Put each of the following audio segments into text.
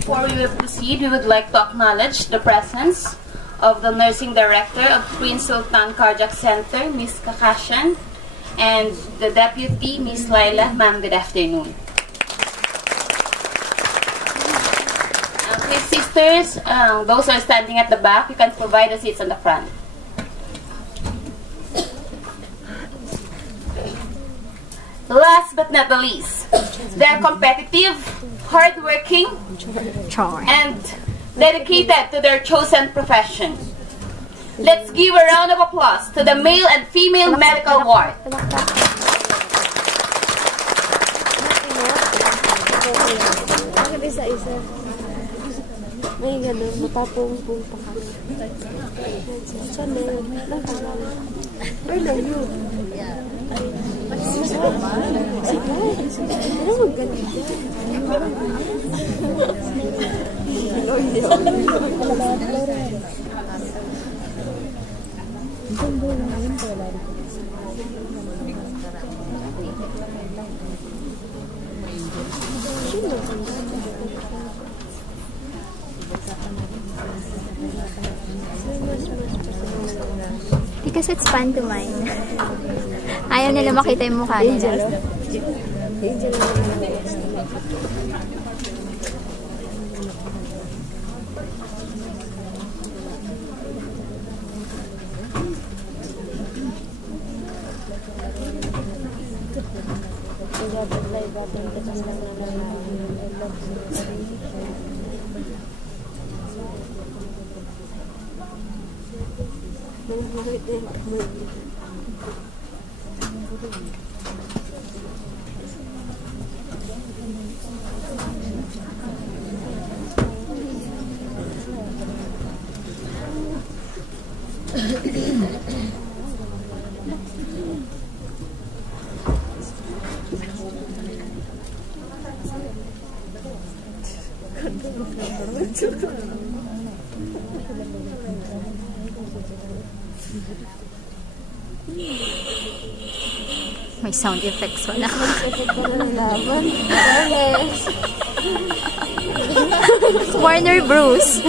before we will proceed, we would like to acknowledge the presence of the Nursing Director of Queen Sultan Cardiac Center, Ms. Kakashan, and the Deputy, Ms. Laila. Ma'am, good afternoon. Please, sisters, those who are standing at the back, you can provide the seats on the front. Last but not the least, they're competitive, hardworking, and dedicated to their chosen profession. Let's give a round of applause to the male and female medical ward. May ganun, matapong-pong pa kami. Saan na yun? Where na yun? Ano mag-ganun? Because it's fun to mine. Ayaw nila makita yung mukha nila. May sound effects wala. Warner Bruce.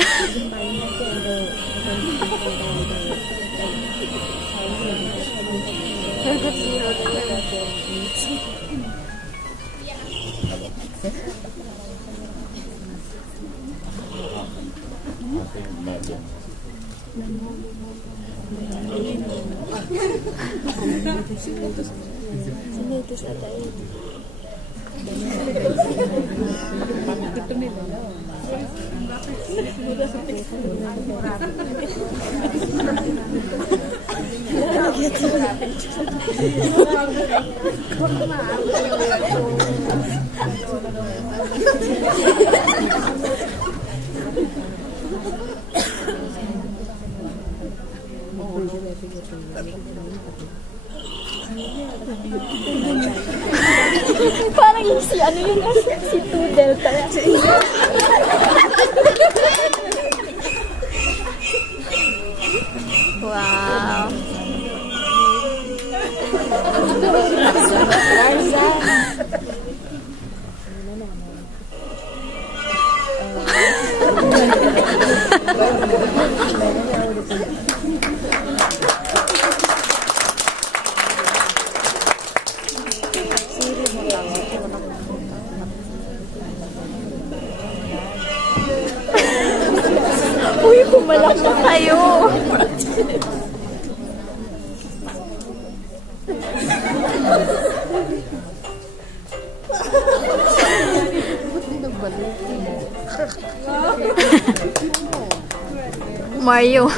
Sinitis at ayun. Parang yung si ano yun, si 2 Delta. Wow. Uy, pumalak na kayo. Mario.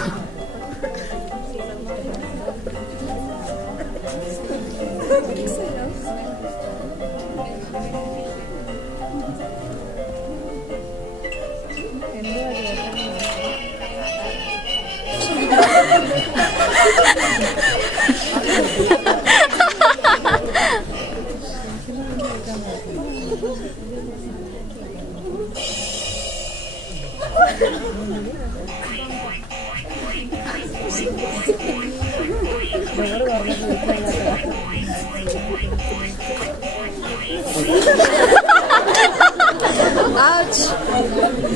Ouch!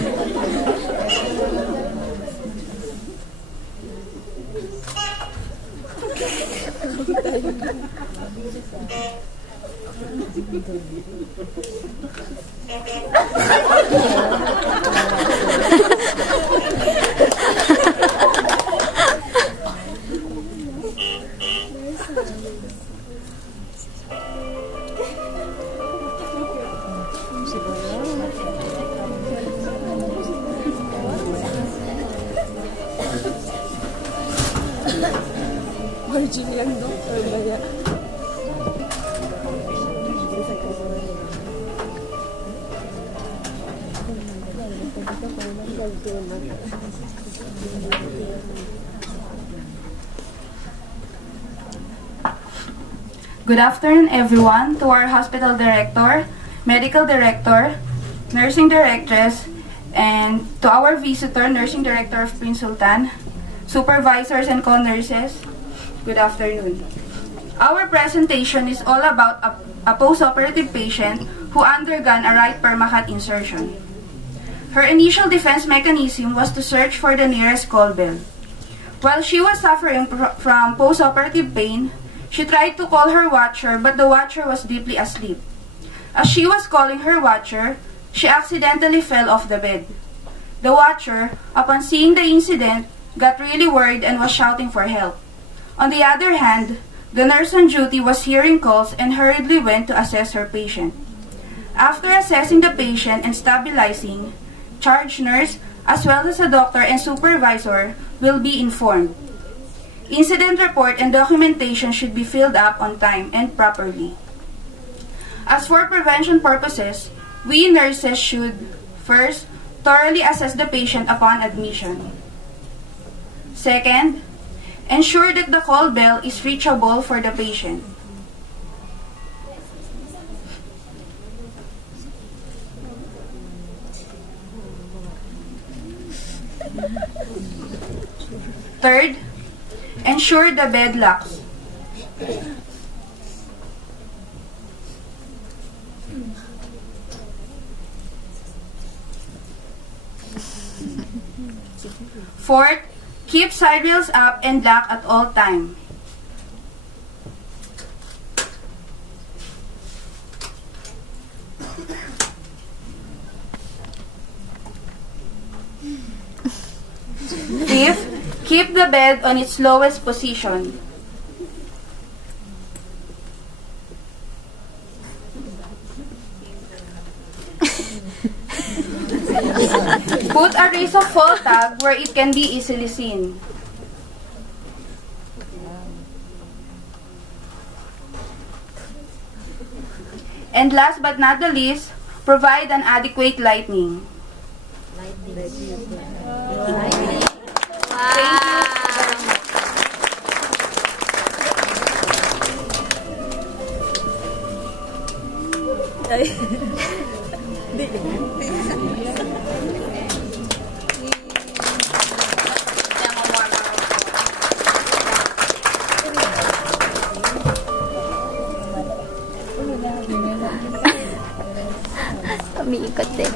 Virgin lang, no? Or maya. Good afternoon, everyone, to our hospital director, medical director, nursing directress, and to our visitor, nursing director of Prince Sultan, supervisors and co-nurses. Good afternoon. Our presentation is all about a post-operative patient who undergone a right permacut insertion. Her initial defense mechanism was to search for the nearest call bell. While she was suffering from post-operative pain, she tried to call her watcher, but the watcher was deeply asleep. As she was calling her watcher, she accidentally fell off the bed. The watcher, upon seeing the incident, got really worried and was shouting for help. On the other hand, the nurse on duty was hearing calls and hurriedly went to assess her patient. After assessing the patient and stabilizing, charge nurse, as well as a doctor and supervisor, will be informed. Incident report and documentation should be filled up on time and properly. As for prevention purposes, we nurses should first thoroughly assess the patient upon admission. Second, ensure that the call bell is reachable for the patient. Third, ensure the bed locks. Fourth, keep side rails up and lock at all time. Fifth, keep the bed on its lowest position. Put a raise of fall tab where it can be easily seen. And last but not the least, provide an adequate lighting. Umiikot din.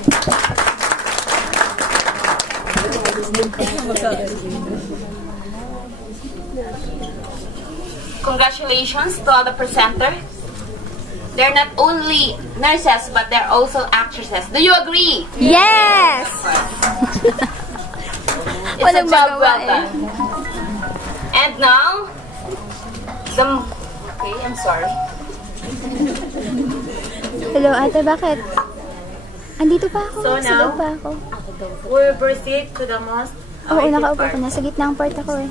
Congratulations to all the presenters. They're not only nurses, but they're also actresses. Do you agree? Yes! It's a job well done. And now, okay, I'm sorry. Hello, ate, bakit? Andito pa ako. So now, pa ako. we'll proceed to the most Oo, nakaupo ko na. Sa gitna ang part ako eh.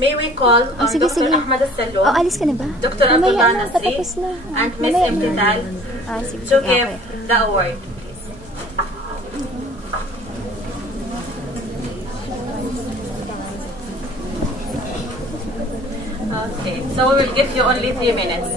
May we call Sige, Dr. sige. Ahmad Asalo, Alis ka na ba? Dr. Mamaya Abdullah na, Nasi, patapos na. and Ms. Mamaya na. Imtital Sige, to okay. give the award. Okay, so we will give you only 3 minutes.